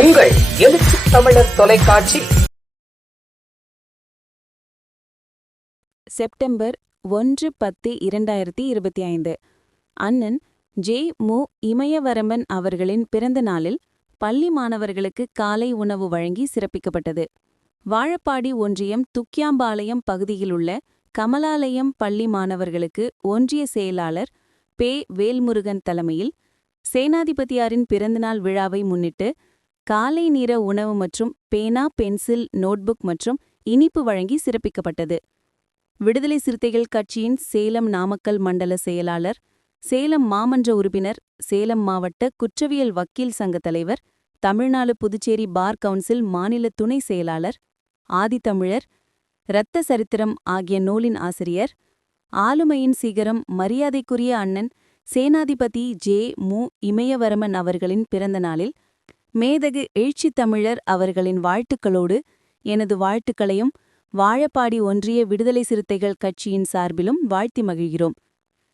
உங்கள் எழுச்சி தமிழர் தொலைக்காட்சி. செப்டம்பர் ஒன்று பத்து இரண்டாயிரத்தி இருபத்தி ஐந்து. அண்ணன் ஜே மு இமயவரம்பன் அவர்களின் பிறந்த நாளில் பள்ளி மாணவர்களுக்கு காலை உணவு வழங்கி சிறப்பிக்கப்பட்டது. வாழப்பாடி ஒன்றியம் துக்கியாம்பாளையம் பகுதியிலுள்ள கமலாலயம் பள்ளி மாணவர்களுக்கு ஒன்றிய செயலாளர் பே வேல்முருகன் தலைமையில் சேனாதிபதியாரின் பிறந்தநாள் விழாவை முன்னிட்டு காலை நேர உணவு மற்றும் பேனா பென்சில் நோட்புக் மற்றும் இனிப்பு வழங்கி சிறப்பிக்கப்பட்டது. விடுதலை சிறுத்தைகள் கட்சியின் சேலம் நாமக்கல் மண்டல செயலாளர் சேலம் மாமன்ற உறுப்பினர் சேலம் மாவட்ட குற்றவியல் வக்கீல் சங்க தலைவர் தமிழ்நாடு புதுச்சேரி பார் கவுன்சில் மாநில துணை செயலாளர் ஆதித்தமிழர் இரத்த சரித்திரம் ஆகிய நூலின் ஆசிரியர் ஆளுமையின் சிகரம் மரியாதைக்குரிய அண்ணன் சேனாதிபதி ஜே மு. இமயவரமன் அவர்களின் பிறந்த நாளில் மேதகு எழுச்சித் தமிழர் அவர்களின் வாழ்த்துக்களோடு எனது வாழ்த்துக்களையும் வாழப்பாடி ஒன்றிய விடுதலை சிறுத்தைகள் கட்சியின் சார்பிலும் வாழ்த்தி மகிழ்கிறோம்.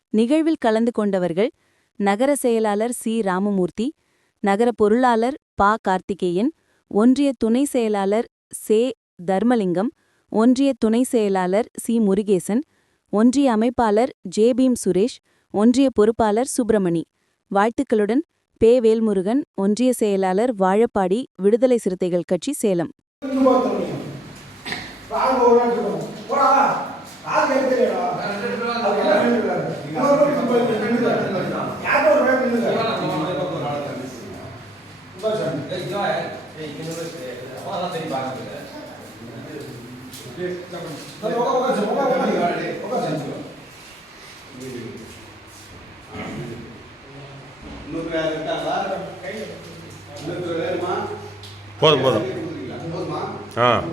நிகழ்வில் கலந்து கொண்டவர்கள் நகர செயலாளர் சி. ராமமூர்த்தி நகர பொருளாளர் பா. கார்த்திகேயன் ஒன்றிய துணை செயலாளர் சே. தர்மலிங்கம் ஒன்றிய துணை செயலாளர் சி. முருகேசன் ஒன்றிய அமைப்பாளர் ஜே. பீம். சுரேஷ் ஒன்றிய பொறுப்பாளர் சுப்பிரமணி. வாழ்த்துக்களுடன் பே வேல்முருகன் ஒன்றிய செயலாளர் வாழப்பாடி விடுதலை சிறுத்தைகள் கட்சி சேலம். ராகு போதும் போதும். ஆ.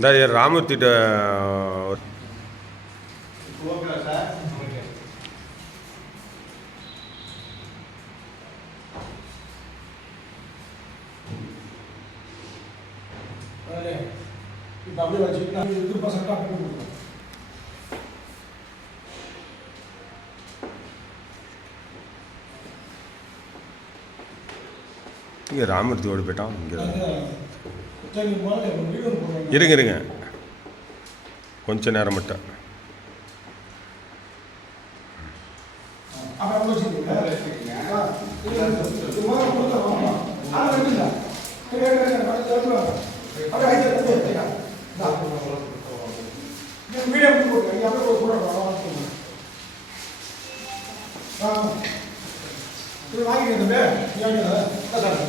இந்த ராமூர்த்திகிட்ட இங்கே ராமூர்த்தி ஓடி போயிட்டான். இங்கே இருங்க இருங்க. கொஞ்ச நேரம் மட்டும். அப்ப Gracias.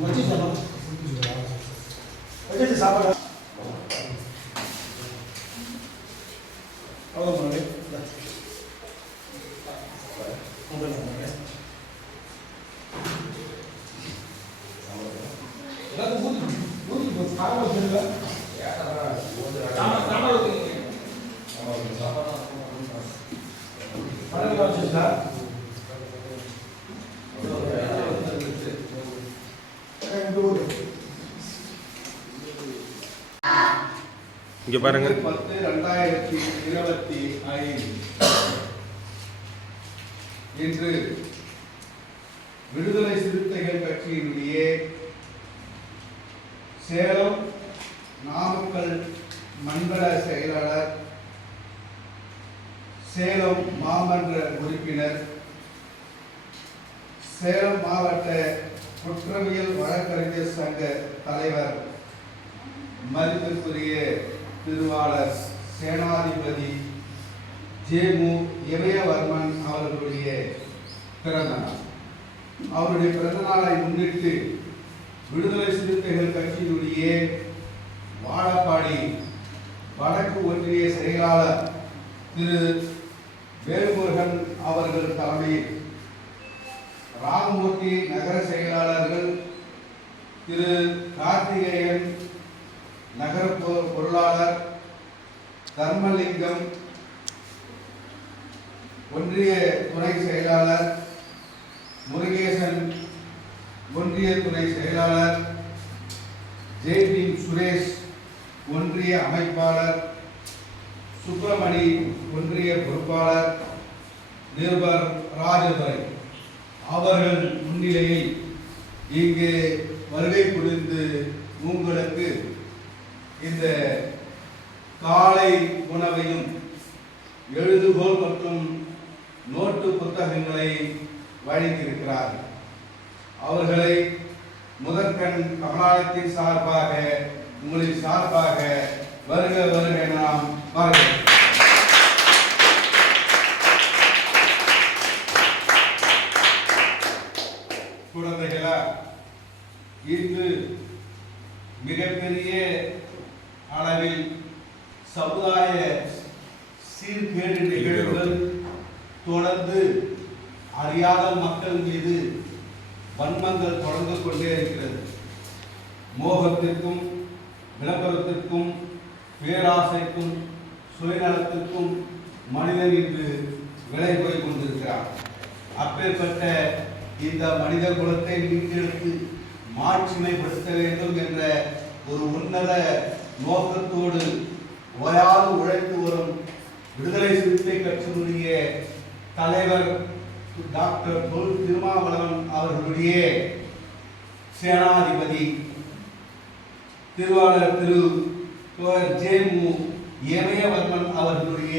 我进去了吗？我进去了。我进去啥不了？ 하나 더 할래? 나. 공부를 안 할래? 나도 모두 모두 뭐 사람 들라? 야, 나나 나만 어때? 다른 거 주시나? 그래, 그래. இங்கே பாருங்க. பத்து ரெண்டாயிரத்தி இருபத்தி ஐந்து இன்று விடுதலை சிறுத்தைகள் கட்சியினுடைய சேலம் நாமக்கல் மண்டல செயலாளர் சேலம் மாமன்ற உறுப்பினர் சேலம் மாவட்ட குற்றவியல் வழக்கறிஞர் சங்க தலைவர் மதிப்பிற்குரிய திருவாளர் சேனாதிபதி ஜேமு இமயவர்மன் அவர்களுடைய பிறந்தநாள். அவருடைய பிறந்த நாளை முன்னிட்டு விடுதலை சிறுத்தைகள் கட்சியினுடைய வாழப்பாடி வடக்கு ஒன்றிய செயலாளர் திரு வேல்முருகன் அவர்கள் தலைமையில் ராமமூர்த்தி நகர செயலாளர்கள் திரு கார்த்திகேயன் நகர பொருளாளர் தர்மலிங்கம் ஒன்றிய துணை செயலாளர் முருகேசன் ஒன்றிய துணை செயலாளர் ஜேபி சுரேஷ் ஒன்றிய அமைப்பாளர் சுப்பிரமணி ஒன்றிய பொறுப்பாளர் நிருபர் ராஜதுரை. அவர்கள் முன்னிலையில் இங்கு வருகை புரிந்து உங்களுக்கு இந்த காலை உணவையும் எழுதுகோல் மற்றும் நோட்டு புத்தகங்களை வழங்கியிருக்கிறார் அவர்களை முதற்கண் கமலாலயத்தின் சார்பாக உங்களின் சார்பாக வருக வருக என நாம் வரவேற்கிறோம். குழந்தைகளா இன்று மிகப்பெரிய அளவில் சமுதாய சீர்கேடு நிகழ்வுகள் தொடர்ந்து அறியாத மக்கள் மீது வன்மங்கள் தொடர்ந்து கொண்டே இருக்கிறது. மோகத்திற்கும் விளம்பரத்திற்கும் பேராசைக்கும் சுயநலத்திற்கும் மனிதன் இன்று விலை போய் கொண்டிருக்கிறார். அப்பேற்பட்ட இந்த மனித குலத்தை மீட்டெடுத்து மாட்சிமைப்படுத்த வேண்டும் என்ற ஒரு உன்னத நோக்கத்தோடு ஓயாது உழைத்து வரும். விடுதலை சிறுத்தை கட்சியினுடைய தலைவர் டாக்டர் தொல் திருமாவளவன் அவர்களுடைய சேனாதிபதி திருவாளர் திரு ஜே மு ஏமயவர்மன் அவர்களுடைய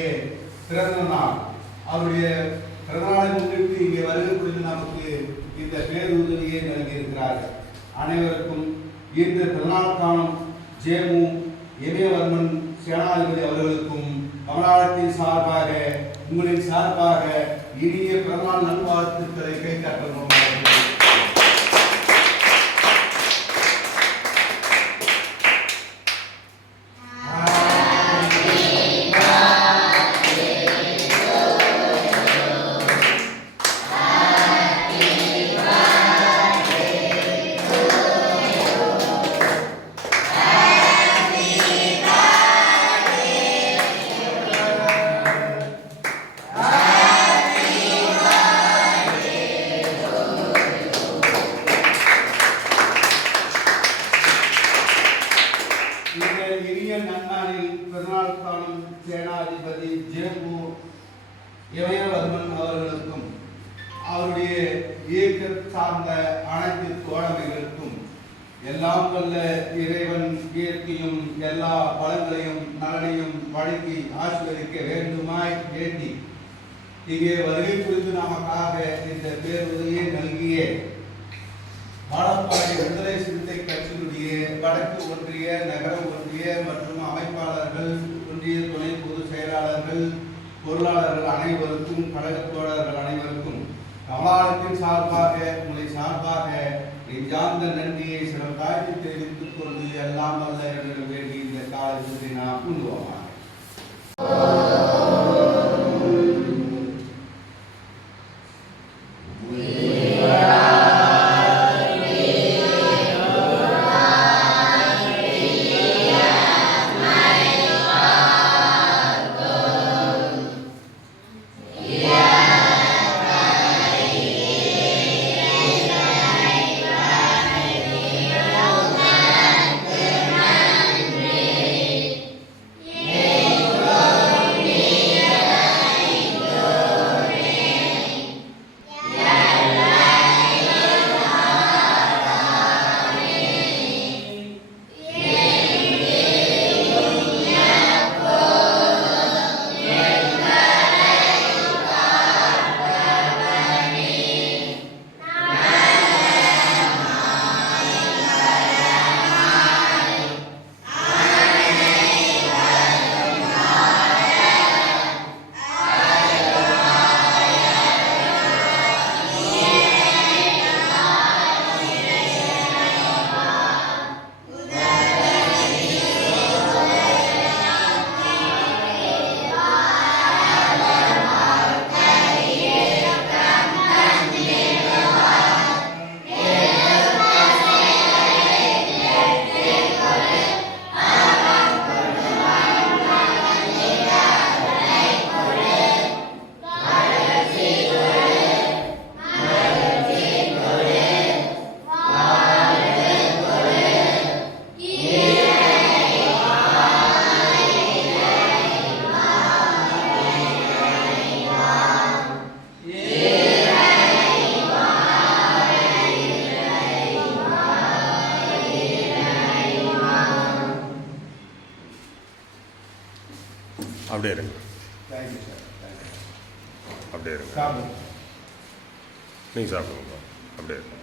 பிறந்த நாள். அவருடைய பிறந்தநாளை முன்னிட்டு இங்கே வருகை புரிந்து நமக்கு இந்த பேருதவியை நல்கியிருக்கிறார்கள் அனைவருக்கும் இன்று பிறநாள் காணும் ஜேமு எமேவர்மன் சேனாதிபதி அவர்களுக்கும் கமலாலயத்தின் சார்பாக உங்களின் சார்பாக இனிய பிறந்தநாள் நல்வாழ்த்துக்களை கைத்தட்டணும் இமயவர்மன் அவர்களுக்கும் அவருடைய இயக்க சார்ந்த அனைத்து தோழமைகளுக்கும் எல்லாம் வல்ல இறைவன் இயற்கையும் எல்லா பலங்களையும் நலனையும் வழங்கி ஆசீர்வதிக்க வேண்டுமாய் வேண்டி இங்கே வருகை புரிந்து நமக்காக இந்த பேருதவியை நல்கிய வாழப்பாடி விடுதலை சிறுத்தை கட்சியினுடைய வடக்கு ஒன்றிய நகர ஒன்றிய மற்றும் அமைப்பாளர்கள் ஒன்றிய துணை பொதுச் செயலாளர்கள் பொருளாளர்கள் அனைவருக்கும் கழகத் தோழர்கள் அனைவருக்கும் கமலாலயத்தின் சார்பாக உங்களை சார்பாக நெஞ்சார்ந்த நன்றியை சில தாழ்த்தி தெரிவித்துக் கொண்டு எல்லாம் அல்ல என்று வேண்டி இந்த காலத்தை நாம் உண்டுவோமாக அப்படியே இருங்க. அப்படியே இருங்க. நீங்கள் சாப்பிடுங்க அப்படியே இருங்க.